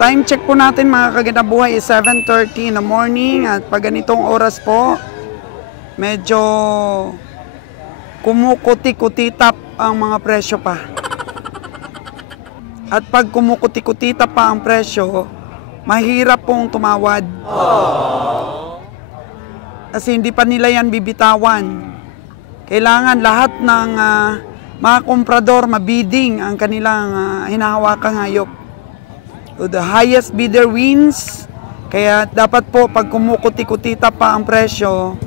Time check po natin mga kaganabuhay is 7:30 in the morning at pag ganitong oras po, medyo kumukuti-kutitap ang mga presyo pa. At pag kumukuti-kutitap pa ang presyo, mahirap pong tumawad. Kasi hindi pa nila yan bibitawan. Kailangan lahat ng mga komprador mabiding ang kanilang hinahawakang hayop. So the highest bidder wins. Kaya dapat po pag kumukuti-kutita pa ang presyo,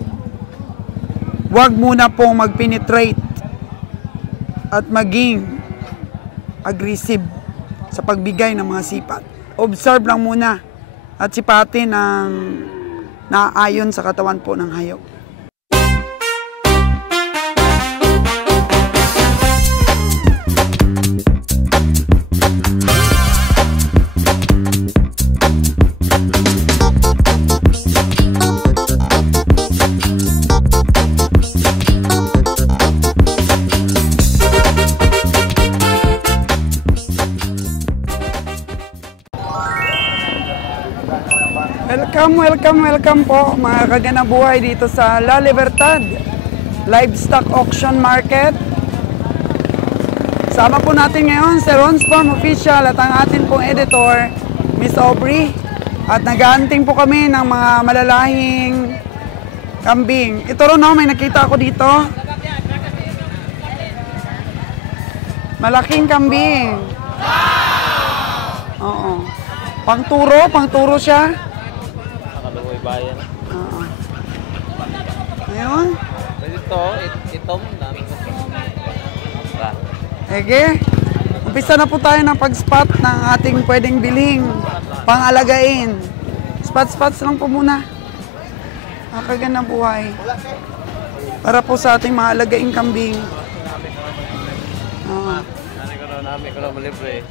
huwag muna pong mag-penetrate at maging aggressive sa pagbigay ng mga sipat. Observe lang muna at sipatin ang naayon sa katawan po ng hayop. Welcome po mga kaganabuhay dito sa La Libertad Livestock Auction Market. Sama po natin ngayon si Ron's Farm Official at ang atin pong editor, Miss Aubrey. At nag-aanting po kami ng mga malalahing kambing. Ito ron, may nakita ako dito. Malaking kambing. Oo. Pangturo siya. Bayan. Ayun. Ito, dami ko. Ege, umpisa na po tayo ng pag-spot ng ating pwedeng biling pang-alagain. Spots lang po muna. Nakaganda buhay. Para po sa ating mga alagaing kambing.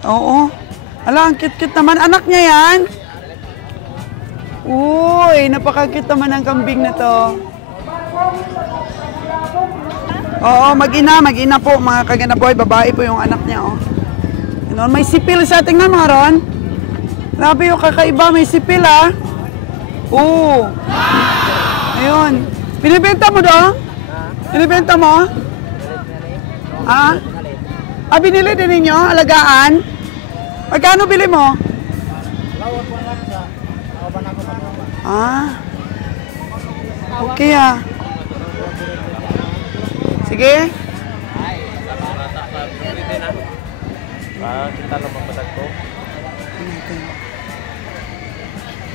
Oo. Ala, ang cute-cute naman. Anak niya yan? Uy, napaka-cute naman ang kambing na to. Oo, mag-ina po mga kaganaboy. Babae po yung anak niya, oh. Yun, may sipil sa ating nga mga ron. Grabe yung kakaiba, may sipil, ah. Oo. Ayun. Binibenta mo doon? Binibenta mo? Ah? Binili din ninyo? Alagaan? Magkano bili mo? Okay Sige. Kita lang mapadag ko.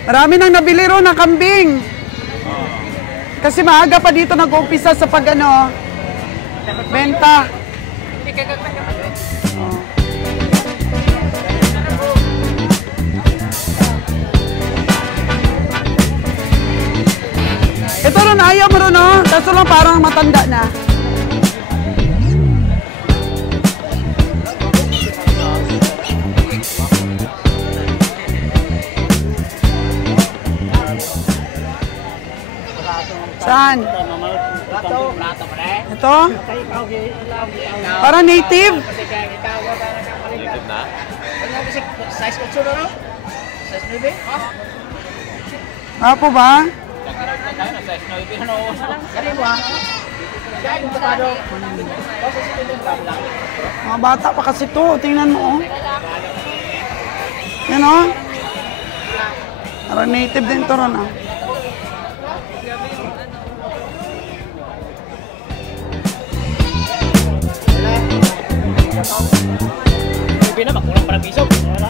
Marami nang nabili ro na kambing. Kasi maaga pa dito nag-uumpisa sa benta. Ito ron, ayaw mo ron, no? Kaso lang parang matanda na. Saan? Ito? Parang native? Native na? Size 8 no? Size 9? Apo ba? Mga bata pa kasi to. Tingnan mo, oh. Yan, oh. Parang native din to ron, oh. Sabi na, makulang parang piso. Ganda,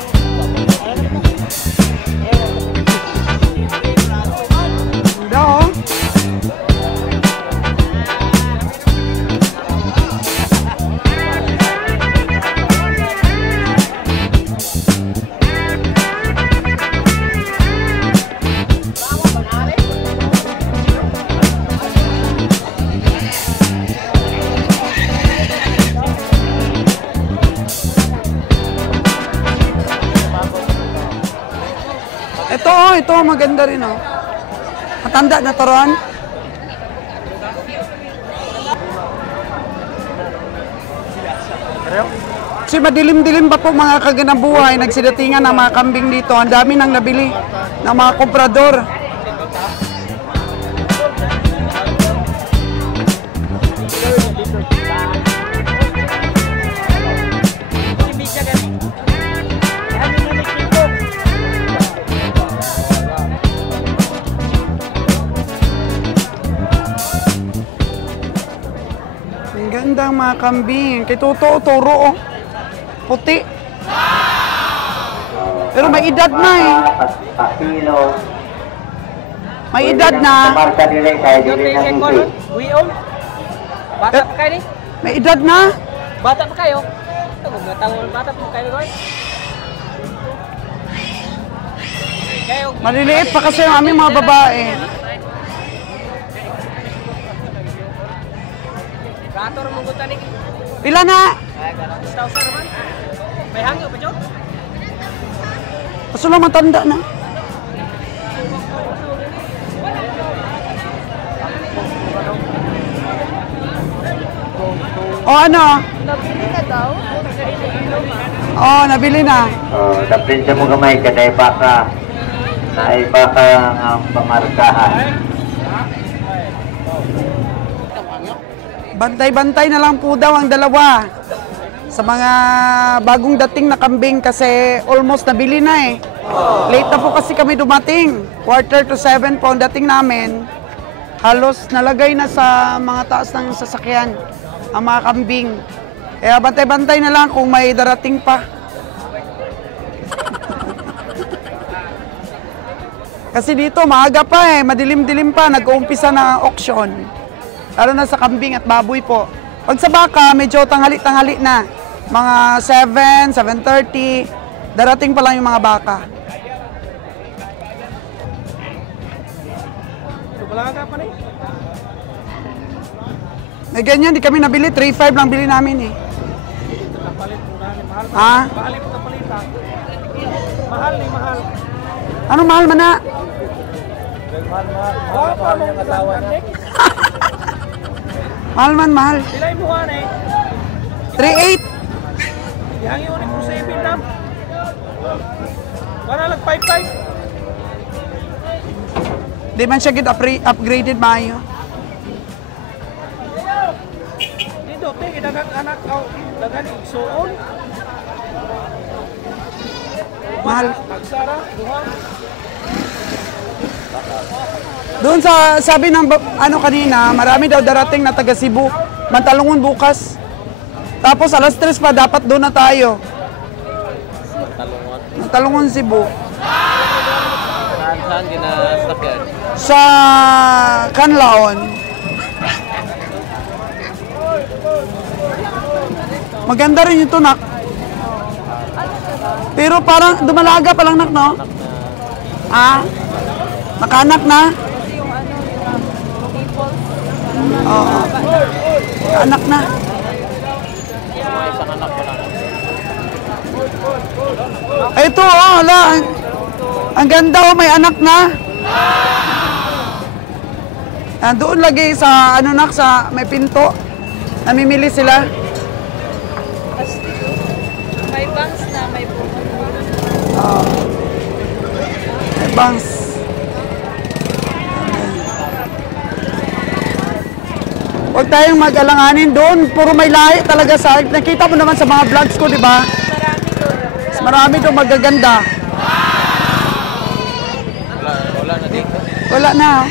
oh. Ito, maganda rin, oh. Matanda na to ron. Kasi madilim-dilim pa po mga kaganabuhay, nagsidatingan ng mga kambing dito. Ang dami nang nabili ng mga komprador. Ang gandang mga kambing. Kay totoo, turo, oh. Puti. Pero may edad na eh. May edad na. Bata pa kayo ni? May edad na. Bata pa kayo? Bata pa kayo, Roy? Kayo. Maliliit pa kasi ang aming mga babae. Gator mong gutan ni. Pila na? Staw sa naman. May hangyo pa, Jok? Kaso lang matanda na. O ano? Nabili na daw. Oo, nabili na. Oh, dapin siya mo gamay kada baka. Na baka ang pamarkahan. Bantay-bantay na lang po daw ang dalawa. Sa mga bagong dating na kambing kasi almost nabili na eh. Late na po kasi kami dumating. 6:45 po ang dating namin. Halos nalagay na sa mga taas ng sasakyan ang mga kambing. Kaya bantay-bantay na lang kung may darating pa. Kasi dito maaga pa eh, madilim-dilim pa, nag-uumpisa na auction. Lalo na sa kambing at baboy po. Pag sa baka, medyo tanghali-tanghali na. Mga 7, 7:30, darating pa lang yung mga baka. Balaga pa ni. May ganyan, di kami nabili. 3.5 lang bili namin eh. Kapalit mo na ni mahal. Ha? Palit mo kapalit ha. Mahal ni mahal. Ano mahal man na? Oh, paano yung asawa niya? Mahal man, mahal. Sila'y buwan eh. 3.8. Ihangin mo ni po 7 na. Para lang 5-5. Di man siya upgraded maayo. Dito, te, dagang anak ko. Dagan igsuon. Mahal. Agsara, duha. Doon sa sabi ng ano kanina, marami daw darating na taga Cebu. Mantalungon bukas. Tapos alas 3 pa dapat doon na tayo. Talungan. Mantalungon Cebu. Saan ginasakyan? Sa Canlaon. Maganda rin yung tunak. Pero parang dumalaga pa lang nak, no? Ah? Nakanak na? Oo. Nakanak na. May isang anak ko lang. Ito, oh, hala. Ang ganda, oh, may anak na. Doon lagi sa, ano nak, sa may pinto. Namimili sila. May bangs na, may bunga. May bangs. Huwag tayong mag-alanganin doon. Puro may lahi talaga sa... Nakita mo naman sa mga vlogs ko, di ba? Marami doon magaganda. Wala na dito. Wala na.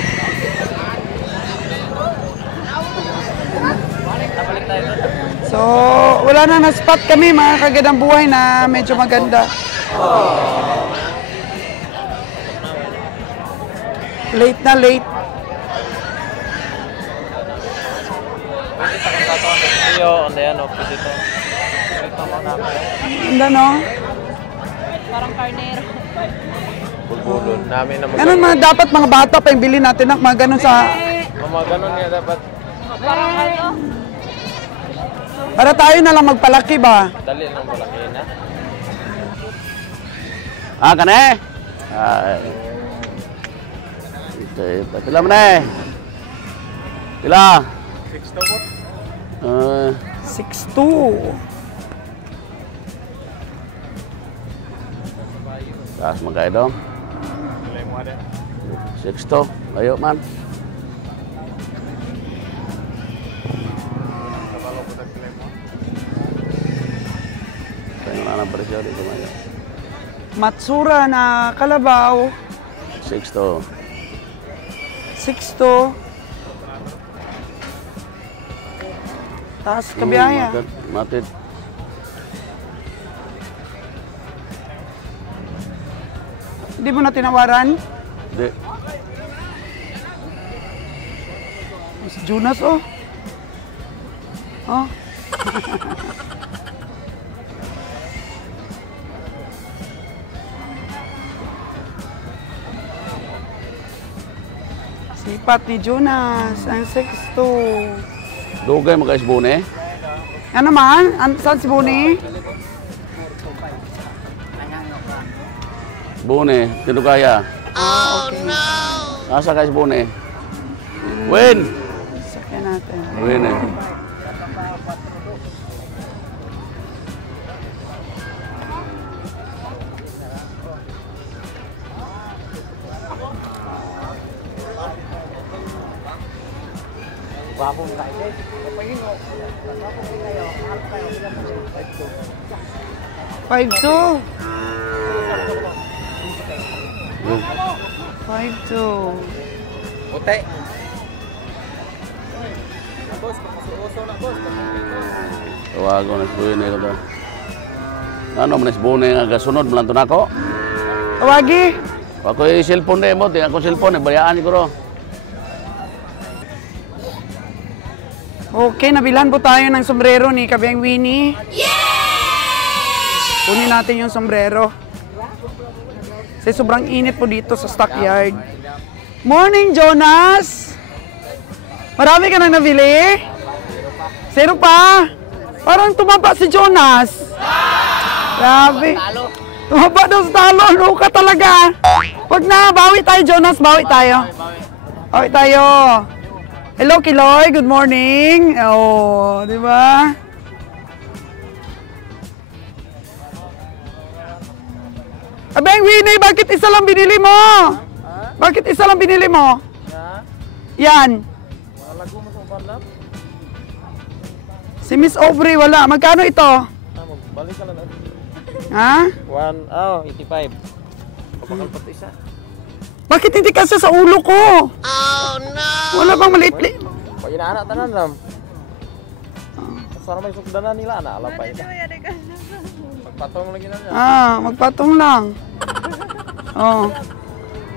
So, wala na na-spot kami, mga kagandang buhay na medyo maganda. Late na late. Iyo, onda yan, office dito. Dito mo namin. Ganda, no? Parang karnero. Bulbulon namin na Ganun mga dapat mga bata pa yung bilhin natin ng mga ganun sa... Mga ganun niya dapat. Parang ano? Para tayo na lang magpalaki ba? Dali ng malaki na. Kane? Ay. Pila mo na eh. Pila? 6 to 6'2". Taas magkaya dong. 60. Ayo man. Tingnan na presyo dito mayo. Matsura na kalabaw. 60. 6 taas kabiyaya. Matid. Hindi mo na tinawaran? Di. Si Jonas, oh. Oh. Sipat ni Jonas, ang 6'2". Dugay mo guys bune. Ano naman? Saan si Buni? Bune, tinugaya. Oh, okay. Asa guys bune. Win. Sakyan natin. Win eh. Five two. Yung 5'2". Puti. tawago na bune ko to. Ano man bune nga gasunod melanto nako. Tawagi. Ako yung cellphone na mo, ako cellphone, bayaan ko ro. Okay, nabilhan po tayo ng sombrero ni Kabeng Winnie. Kunin natin yung sombrero. Kasi sobrang init po dito sa stockyard. Morning, Jonas! Marami ka nang nabili? 0 pa? Parang tumaba si Jonas. Grabe. Tumaba daw sa talo. Luka talaga. Wag na, bawi tayo, Jonas. Bawi tayo. Bawi tayo. Hello, Kiloy. Good morning. Oh, di ba? Abeng, Winnie, bakit isa lang binili mo? Bakit isa lang binili mo? Yan. Si Miss Aubrey, wala. Magkano ito? Balik ka lang. Ha? 85. Kapakal pa isa. Bakit hindi kasi sa ulo ko? Oh, no! Wala bang maliit? Pag inaanak tanan lang. Sana may sukdanan nila na alapay. Magpatong lagi na niya. Magpatong lang. Oh.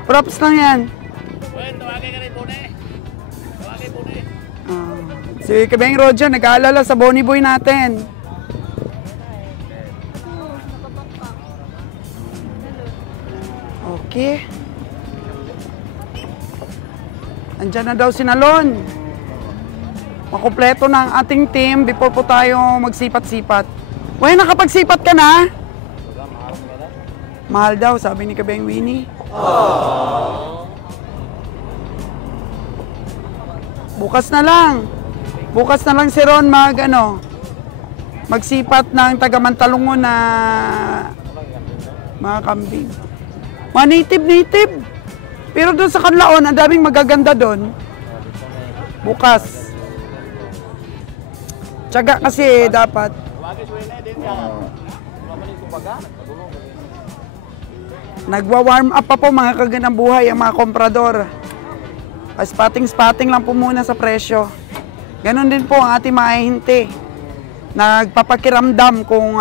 Props lang yan. Si Kabeng Roger, nag-aalala sa Bonnie Boy natin. Okay. Andyan na daw si Nalon. Makumpleto na ang ating team before po tayo magsipat-sipat. Well, nakapagsipat ka na? Mahal daw, sabi ni Kabeng Winnie. Bukas na lang. Bukas na lang si Ron magsipat ng taga-Mantalungon na mga kambing. Mga native. Pero doon sa Kanlaon, ang daming magaganda doon. Bukas. Tiyaga kasi dapat. Nagwa-warm up pa po mga kagandang buhay ang mga komprador. Spotting lang po muna sa presyo. Ganon din po ang ating mga hinti. Nagpapakiramdam kung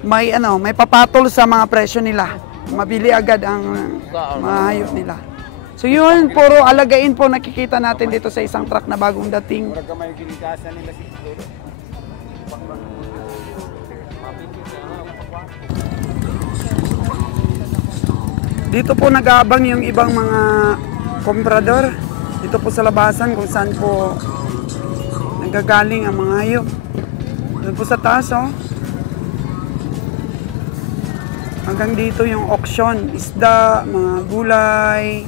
may papatol sa mga presyo nila. Mabili agad ang mga hayop nila. So yun, puro alagain po nakikita natin dito sa isang truck na bagong dating. Dito po nag-aabang yung ibang mga komprador. Dito po sa labasan kung saan po nagagaling ang mga hayop. Doon po sa taas, oh. Hanggang dito yung auction, isda, mga gulay,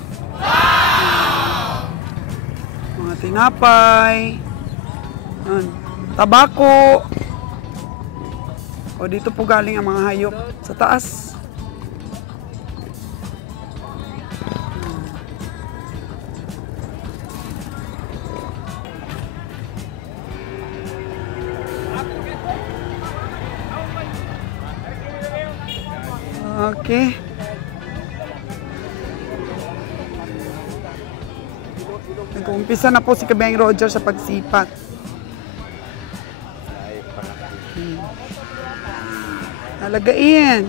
mga tinapay, tabako. O dito po galing ang mga hayop sa taas. Okay. Nag-uumpisa na po si Kabayang Roger sa pagsipat. Alagain.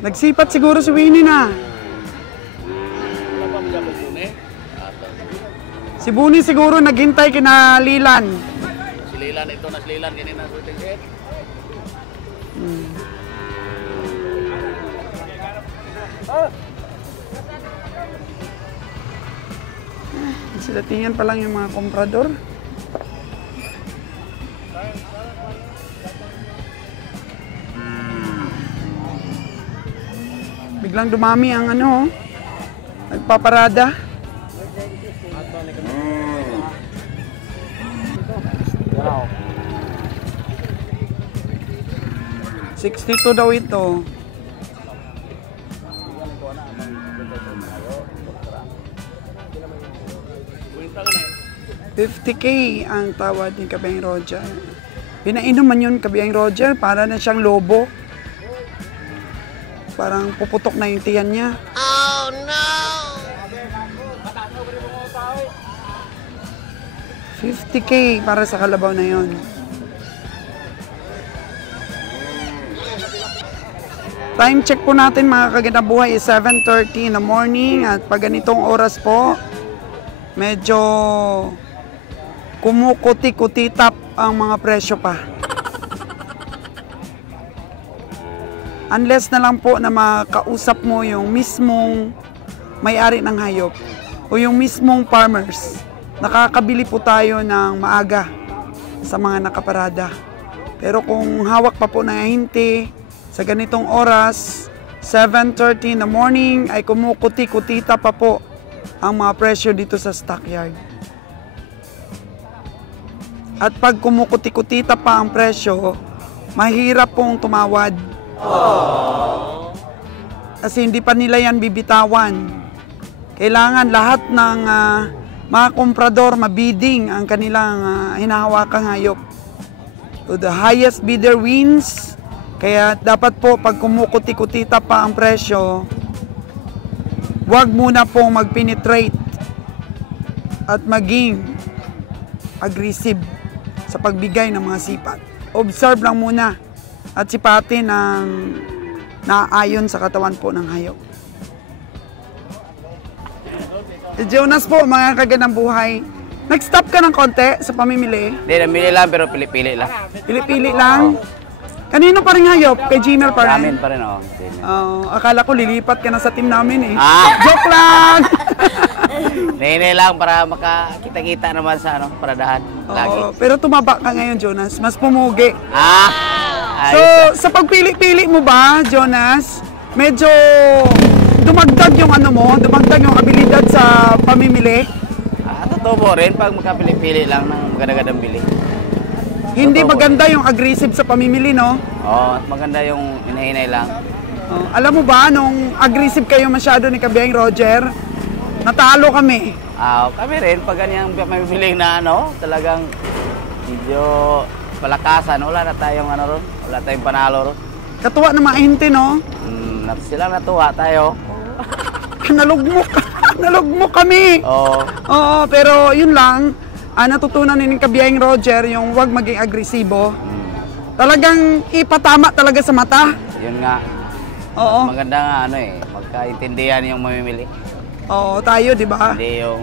Nagsipat siguro si Winnie na. Si Buni siguro naghintay kina Lilan. Si Lilan ito na si Lilan ganina sa ticket. Sila tingnan pa lang yung mga komprador. Biglang dumami ang ano, nagpaparada. Wow. 62 daw ito. $50K ang tawad ni Kabayang Roger. Pinainom man yun Kabayang Roger, para na siyang lobo. Parang puputok na yung tiyan niya. Oh no! $50K para sa kalabaw na yon. Time check po natin mga kaganabuhay is 7:30 in the morning at pag ganitong oras po, medyo kumukuti-kutitap ang mga presyo pa. Unless na lang po na makausap mo yung mismong may-ari ng hayop o yung mismong farmers. Nakakabili po tayo ng maaga sa mga nakaparada. Pero kung hawak pa po na hinti, sa ganitong oras, 7:30 in the morning, ay kumukuti-kutita pa po ang mga presyo dito sa stockyard. At pag kumukuti-kutita pa ang presyo, mahirap pong tumawad. Kasi hindi pa nila yan bibitawan. Kailangan lahat ng mga komprador mabiding ang kanilang hinahawakang hayop. So the highest bidder wins. Kaya dapat po pag kumukuti-kutita pa ang presyo, huwag muna pong mag-penetrate at maging aggressive sa pagbigay ng mga sipat. Observe lang muna at sipatin ang naayon sa katawan po ng hayop. Jonas po, mga kaganang buhay, nag-stop ka ng konti sa pamimili? Hindi, namili lang pero pili-pili lang. Pili-pili lang? Kanino pa rin hayop? Kay Jimer pa rin? Amin pa rin, oh. Akala ko lilipat ka na sa team namin eh. Ah! Joke lang! Nene lang para makakita-kita naman sa paradahan. Lagi. Oo, pero tumaba ka ngayon, Jonas. Mas pumugi. So, Ayos. sa pagpili-pili mo ba, Jonas, medyo dumagdag yung ano mo, dumagdag yung abilidad sa pamimili? Totoo mo rin pag makapili-pili lang ng magandang bili. Hindi maganda yung aggressive sa pamimili, no? Oo, maganda yung hinahinay lang. Alam mo ba, nung aggressive kayo masyado ni Kabayang Roger, natalo kami. Kami rin, pag ganyang may biling na talagang medyo palakasan, wala na tayong ron, wala tayong panalo ron. Katuwa na mahinti, no? Sila natuwa tayo. Nalugmok kami. Oo, pero yun lang, natutunan ni Kabayang Roger yung huwag maging agresibo. Talagang ipatama talaga sa mata. Yun nga. Oo. Maganda nga magkaintindihan yung mamimili. Oo, tayo, di ba? Hindi yung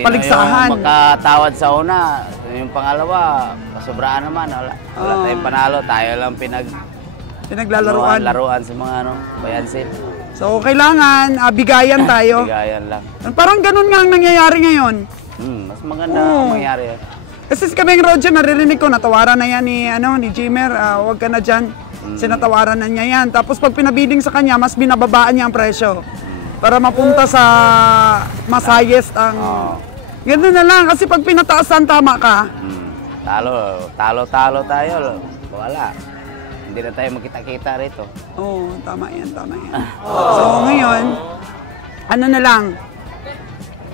paligsahan. Yung makatawad sa una, yung pangalawa, kasobraan naman. Wala tayong panalo, tayo lang pinaglalaruan. Laruan sa mga bayansin. So, kailangan bigayan tayo. Bigayan lang. Parang ganun nga ang nangyayari ngayon. Mas maganda ang mangyari. Kasi si Kabayang Roger, naririnig ko, natawaran na yan ni Jimer, huwag ka na dyan. Sinatawaran na niya yan. Tapos pag pinabiding sa kanya, mas binababaan niya ang presyo. para mapunta sa mas highest ang... Ganun na lang, kasi pag pinataasan, tama ka. Talo tayo. Wala. Hindi na tayo magkita-kita rito. Oo, tama yan. So ngayon, ano na lang,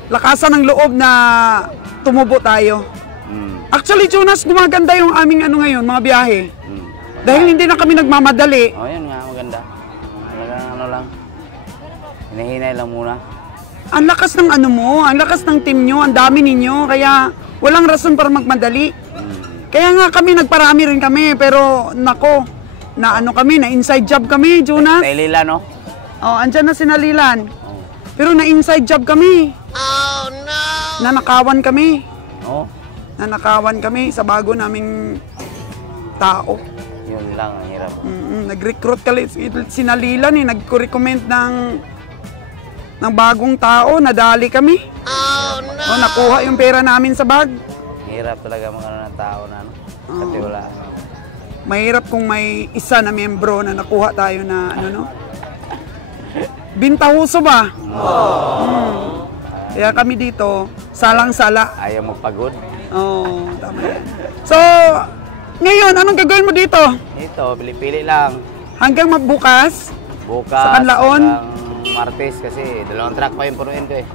lakasan ng loob na tumubo tayo. Actually, Jonas, gumaganda yung aming ano ngayon, mga biyahe. Dahil hindi na kami nagmamadali. Yun nga, maganda. Ano lang. Hinahinay lang muna. Ang lakas ng ano mo, ang lakas ng team nyo, ang dami ninyo, kaya walang rason para magmadali. Kaya nga kami, nagparami rin kami, pero nako, na ano kami, na inside job kami, Jonas. Kay Lila, no? Andyan na si Nalilan. Pero na inside job kami. Oh no! Nanakawan kami. Nanakawan kami sa bago naming tao. Yun lang, ang hirap. Nag-recruit kali si Nalilan nag-recommend ng bagong tao, nadali kami. Oh no! Nakuha yung pera namin sa bag. Hirap talaga mga ng tao na katiwala. Mahirap kung may isa na membro na nakuha tayo na bintahuso ba? Kaya kami dito, salang-sala. Ayaw mo pagod? Tama yan. So, ngayon, anong gagawin mo dito? Ito, pili-pili lang. Hanggang magbukas? Bukas, sa Kanlaon? hanggang Martes kasi 2 truck pa yung punuin ko eh.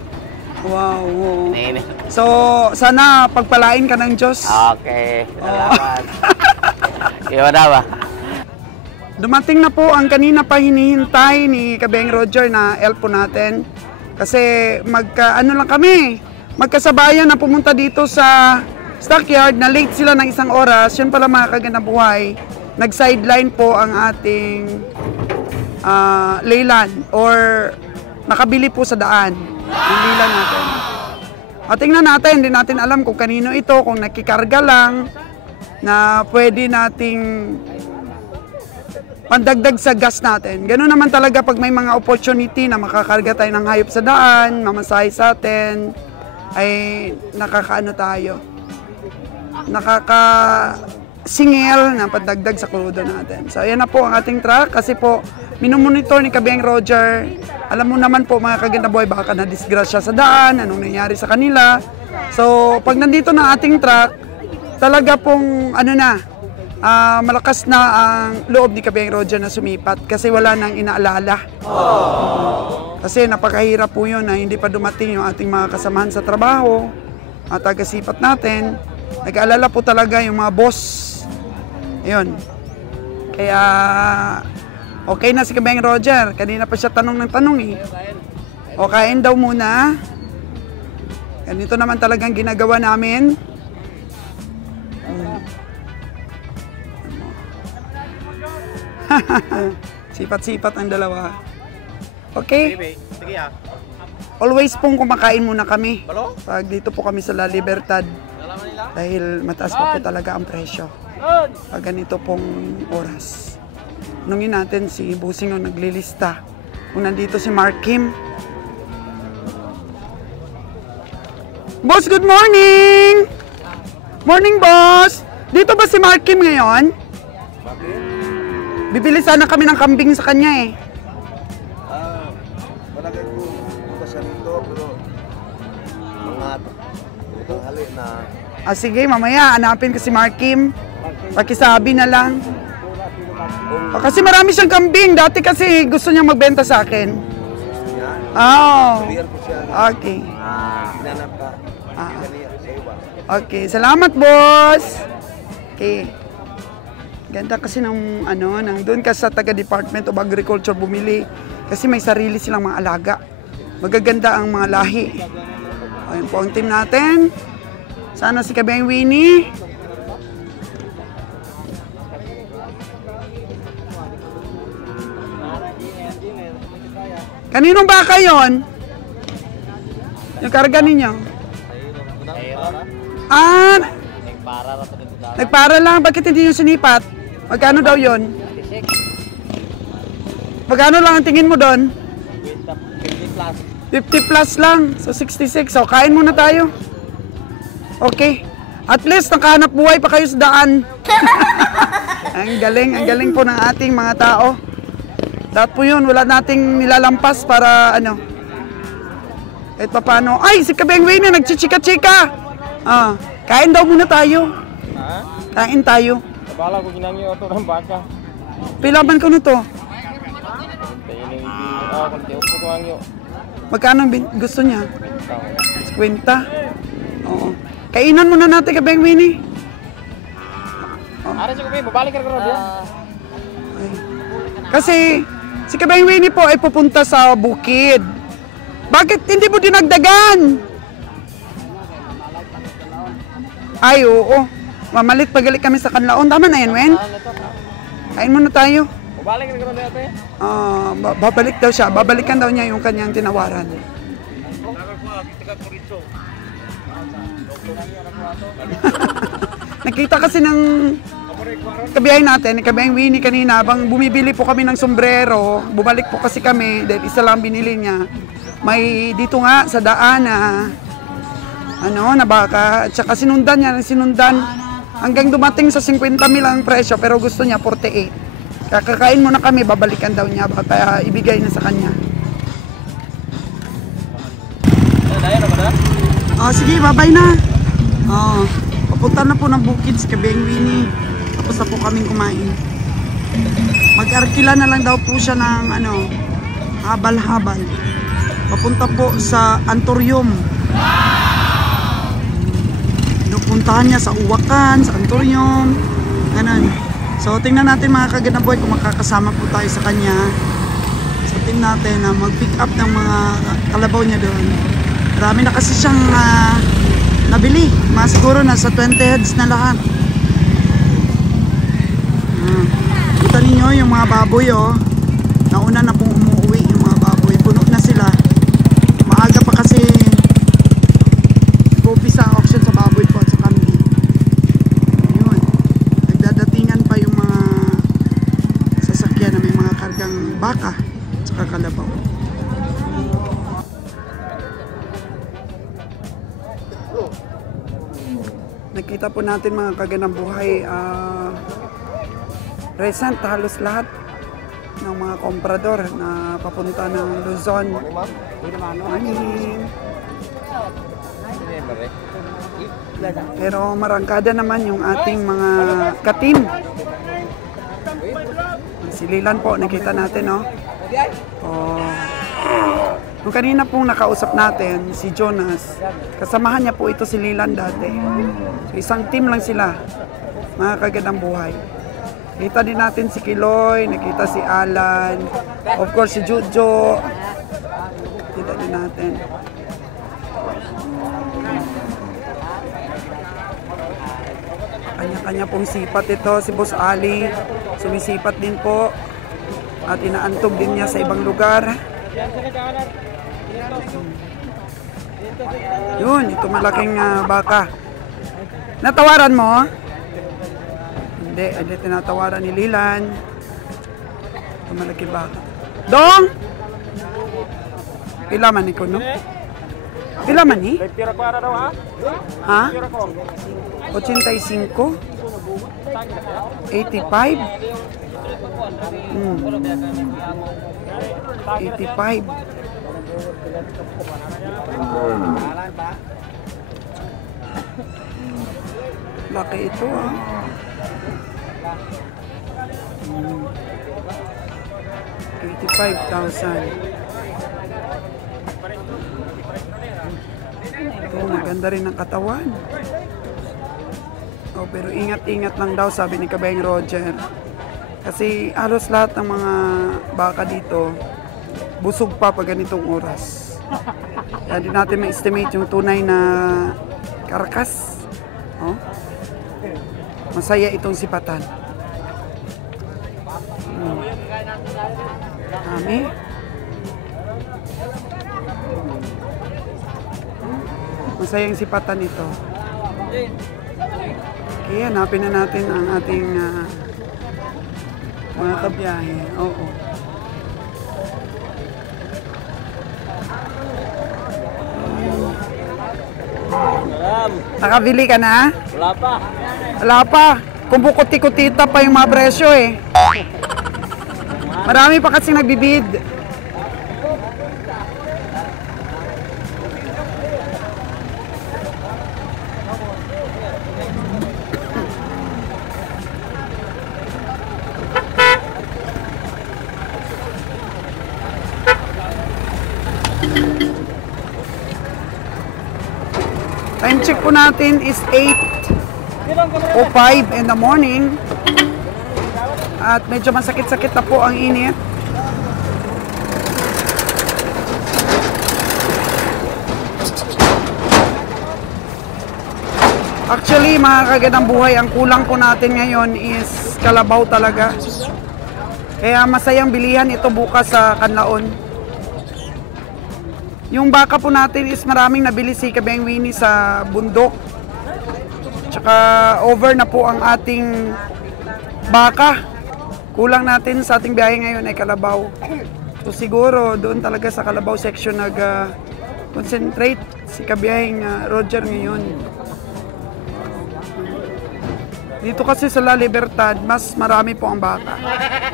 Wow. Nini. So, sana pagpalain ka ng Diyos. Okay, salamat. Iwan na ba? Dumating na po ang kanina pa hinihintay ni Kabeng Roger na elf po natin. Kasi magkasabayan na pumunta dito sa stockyard na late sila ng 1 oras. Yun pala mga kagandang buhay. Nag-sideline po ang ating Leyland or nakabili po sa daan. Ang Leyland natin. At tingnan natin, hindi natin alam kung kanino ito, kung nakikarga lang na pwede nating pandagdag sa gas natin. Ganun naman talaga pag may mga opportunity na makakarga tayo ng hayop sa daan, mamasahe sa atin, ay nakakaano tayo. Nakakasingil na pandagdag sa krudo natin. So ayan na po ang ating truck kasi po minumonitor ni Kabeng Roger. Alam mo naman po mga kaganda boy, baka na-disgrasya sa daan, anong nangyari sa kanila. So pag nandito na ating truck, talaga pong malakas na ang loob ni Kabeng Roger na sumipat kasi wala nang inaalala. Kasi napakahirap po yun na hindi pa dumating yung ating mga kasamahan sa trabaho at taga-sipat natin. Nag-aalala po talaga yung mga boss. Ayun. Kaya okay na si Kabeng Roger. Kanina pa siya tanong ng tanong eh. O kain daw muna. Ganito naman talagang ginagawa namin. Sipat-sipat ang dalawa. Okay? Sige ah. Always pong kumakain muna kami. Pag dito po kami sa La Libertad. Dahil mataas pa po talaga ang presyo. Pag ganito pong oras. Nungin natin si Busing ang naglilista. Kung nandito si Mark Kim. Boss, good morning! Morning, boss! Dito ba si Mark Kim ngayon? Bibili sana kami ng kambing sa kanya eh. Wala kayo punta siya dito, pero mga tanghali na... Sige, mamaya hanapin ko si Mark Kim. Pakisabi na lang. Kasi marami siyang kambing. Dati kasi gusto niya magbenta sa akin. Okay. Hinanap ka. Okay, salamat boss. Okay. Ganda kasi ng doon ka sa taga-Department of Agriculture bumili kasi may sarili silang mga alaga. Magaganda ang mga lahi. Ayun po ang team natin. Sana si Kabeng Winnie. Kaninong baka yon? Yung karga ninyo? Nagpara lang. Bakit hindi yung sinipat? Magkano daw yon? Magkano lang ang tingin mo doon? 50 plus lang. So 66. So kain muna tayo. Okay. At least nakahanap buhay pa kayo sa daan. Ang galing po ng ating mga tao. Dapat po yun, wala nating nilalampas para Kahit pa paano. Ay, si Kabengway na nagchichika-chika. Kain daw muna tayo. Kain tayo. Bala ko ginangyo ito ng baka. Pilaban ko nito. Magkano gusto niya? 50. Oo. Kainan muna natin Kabengway ni. Ara siya ko babalik ka ron dia. Kasi si Kabengway ni po ay pupunta sa bukid. Bakit hindi mo dinagdagan? Ay, oo. Mamalit pagalit kami sa kanlaon. Tama na yan, Wen? Kain muna tayo. Babalik ka ron dia ate. Babalik daw siya. Babalikan daw niya yung kanyang tinawaran. Nakita kasi ng kabiyahe natin, kabiyahe Winnie kanina, habang bumibili po kami ng sombrero, bumalik po kasi kami, dahil isa lang binili niya. May dito nga sa daan na baka, at saka sinundan niya, hanggang dumating sa 50 mil ang presyo, pero gusto niya 48. Kakakain muna kami, babalikan daw niya, baka ibigay na sa kanya. Sige, bye-bye na. Papunta na po ng bukid si Kabeng Winnie. Tapos na po kaming kumain. Mag-arkila na lang daw po siya ng habal-habal. Papunta po sa Anturium. Puntahan niya sa Uwakan, sa Anturium. Ganun. So, tingnan natin mga kaganaboy kung makakasama po tayo sa kanya. So, tingnan natin na mag-pick up ng mga kalabaw niya doon. Marami na kasi siyang nabili. Siguro nasa 20 heads na lahat. Kita ninyo yung mga baboy nauna na pong umuwi yung mga baboy. Puno na sila. Maaga pa kasi nag-umpisa ang auction sa baboy po at sa kambing. Yun. Nagdadatingan pa yung mga sasakyan na may mga kargang baka at saka kalabaw. Nakita po natin mga kaganang buhay, recent halos lahat ng mga komprador na papunta ng Luzon. Pero marangkada naman yung ating mga katim. Si Lilan po, nakita natin, no? Nung kanina pong nakausap natin, si Jonas, kasamahan niya po ito si Lilan dati. So, isang team lang sila, mga kagandang buhay. Kita din natin si Kiloy, nakita si Alan, of course si Jojo. Kita din natin. Kanya-kanya pong sipat ito, si Boss Ali, sumisipat din po. At inaantog din niya sa ibang lugar. Yun, ito malaking baka. Natawaran mo? Hindi tinatawaran ni Lilan. Ito malaking baka. Dong! Pila man ko, no? Pila man ni? Ha? 85? 85? 85. Laki ito 85,000. Ito, maganda rin ang katawan. Pero ingat-ingat lang daw, sabi ni Kabayang Roger. Kasi halos lahat ng mga baka dito, busog pa pag ganitong oras. Kaya di natin ma-estimate yung tunay na karkas. Masaya itong sipatan. Dami. Masayang sipatan ito. Kaya hanapin na natin ang ating mga kabiyahe. Oo. Nakabili ka na? Wala pa. Wala pa. Kung bukuti-kutita pa yung mga presyo Marami pa kasing nagbibid. Time check po natin is 8:05 in the morning. At medyo masakit-sakit na po ang init. Actually, mga kagandang buhay, ang kulang po natin ngayon is kalabaw talaga. Kaya masayang bilihan ito bukas sa Kanlaon. Yung baka po natin is maraming nabili si Kabeng Winnie sa bundok. Tsaka over na po ang ating baka. Kulang natin sa ating biyahe ngayon ay kalabaw. So siguro doon talaga sa kalabaw section nag-concentrate si kabiyaheng Roger ngayon. Dito kasi sa La Libertad, mas marami po ang baka.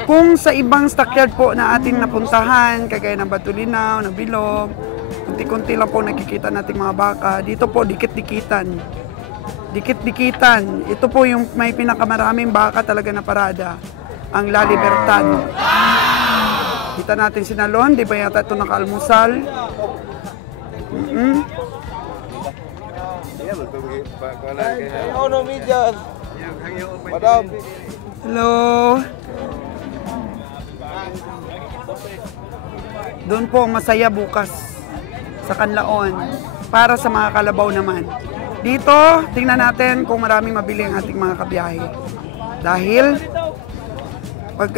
Kung sa ibang stockyard po na ating napuntahan, kagaya ng Batulinaw, ng Bilog, kunti-kunti lang po nakikita nating mga baka. Dito po, dikit-dikitan. Dikit-dikitan. Ito po yung may pinakamaraming baka talaga na parada. Ang La Libertad. Kita natin si Nalon, di ba yata ito nakaalmusal? Hello. Doon po masaya bukas sa Kanlaon para sa mga kalabaw naman. Dito, tingnan natin kung maraming mabili ang ating mga kabiyahe. Dahil pag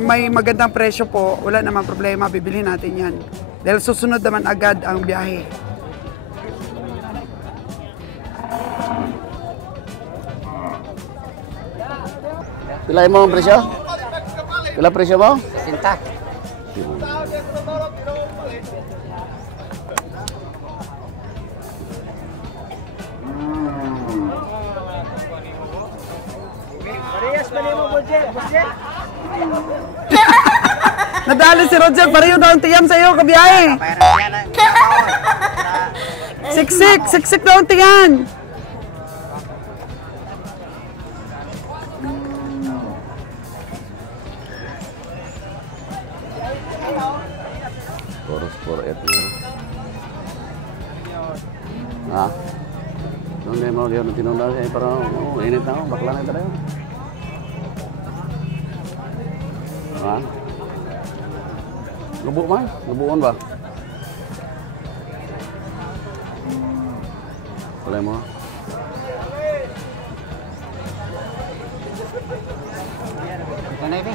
may magandang presyo po, wala namang problema, bibili natin yan. Dahil susunod naman agad ang biyahe. Pila mo ang presyo? Pila presyo mo? 60. Nadali si Roger, pareho daw ang tiyam sa iyo, kabiyahe. Siksik daw ang tiyan. Poros itu. Ah. Nung mau dia tinunda saya para ini tahu bakalan itu dah. Ah. Lubuk man, lubukan ba? Boleh mo? Ito na ito.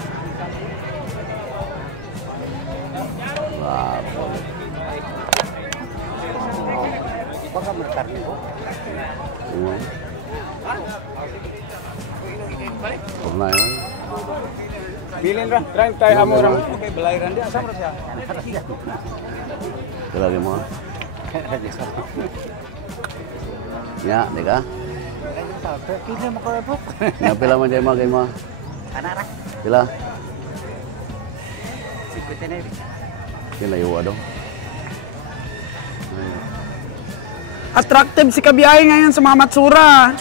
Wah, Baka magtarni ko. pernah ya? Bilin ra, try tayo amo ra. Okay, balayran di asam ra siya. Lagi mo? Ya, deka. Pili mo ko po. Ya pila mo dyan mga mo? Anak ra. Pila? 50 na ito. Pila yung dong? Attractive si kabiyahe ngayon sa mga matsura.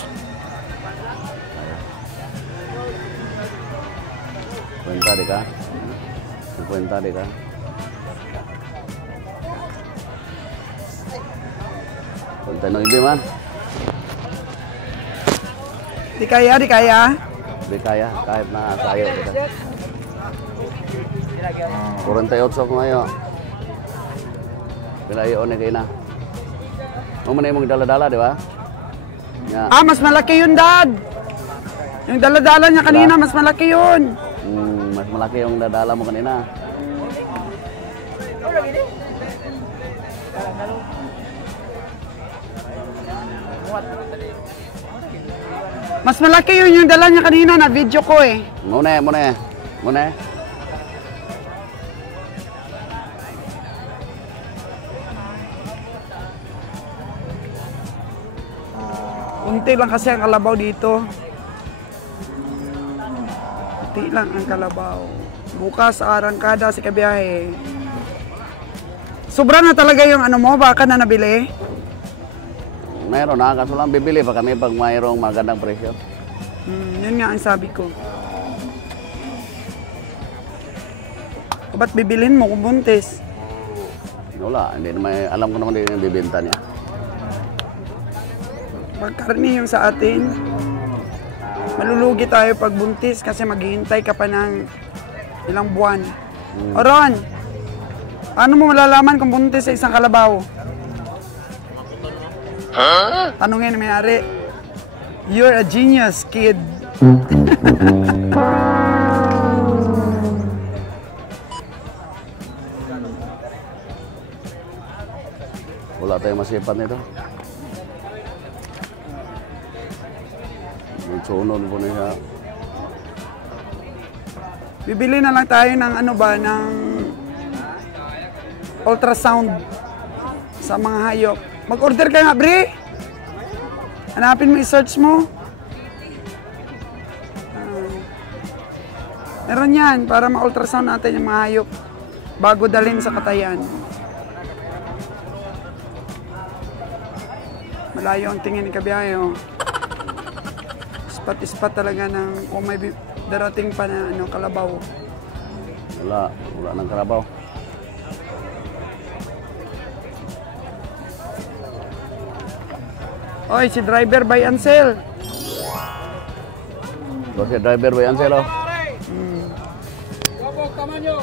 Kwenta deka. Kwenta deka. Kwenta no ibe man. Di kaya. Di kaya kahit na sayo deka. 48 ko ngayon. Pila yun kayo na. Mo man imong dala-dala, di ba? Ya. Ah, mas malaki yun, Dad. Yung dala-dala niya kanina, mas malaki yun. Mas malaki yung dadala mo kanina. Mas malaki yun yung dala niya kanina, na video ko eh. Muna. Unti lang kasi ang kalabaw dito. Unti lang ang kalabaw. Bukas arangkada si kabiyahe. Sobra na talaga yung ano mo, baka na nabili. Meron na, kaso lang bibili pa kami pag mayroong magandang presyo. Yun nga ang sabi ko. Ba't bibilin mo kung buntis? Wala, hindi naman, alam ko naman din yung bibenta niya. Pag karne yung sa atin, malulugi tayo pag buntis kasi maghihintay ka pa ng ilang buwan. O Ron, paano mo malalaman kung buntis sa isang kalabaw? Tanungin na may-ari. You're a genius, kid. Wala tayong masipat nito. Sunod po niya. Bibili na lang tayo ng ano ba, ng ultrasound sa mga hayop. Mag-order ka nga, Bre. Hanapin mo, i-search mo. Meron yan para ma-ultrasound natin yung mga hayop bago dalhin sa katayan. Malayo ang tingin ni Kabiyayo. Ispat-ispat talaga ng kung may darating pa na ano, kalabaw. Wala ng kalabaw. Oy, si driver by Ansel. Si driver ba yan, Selo? Wabok, kamanyo!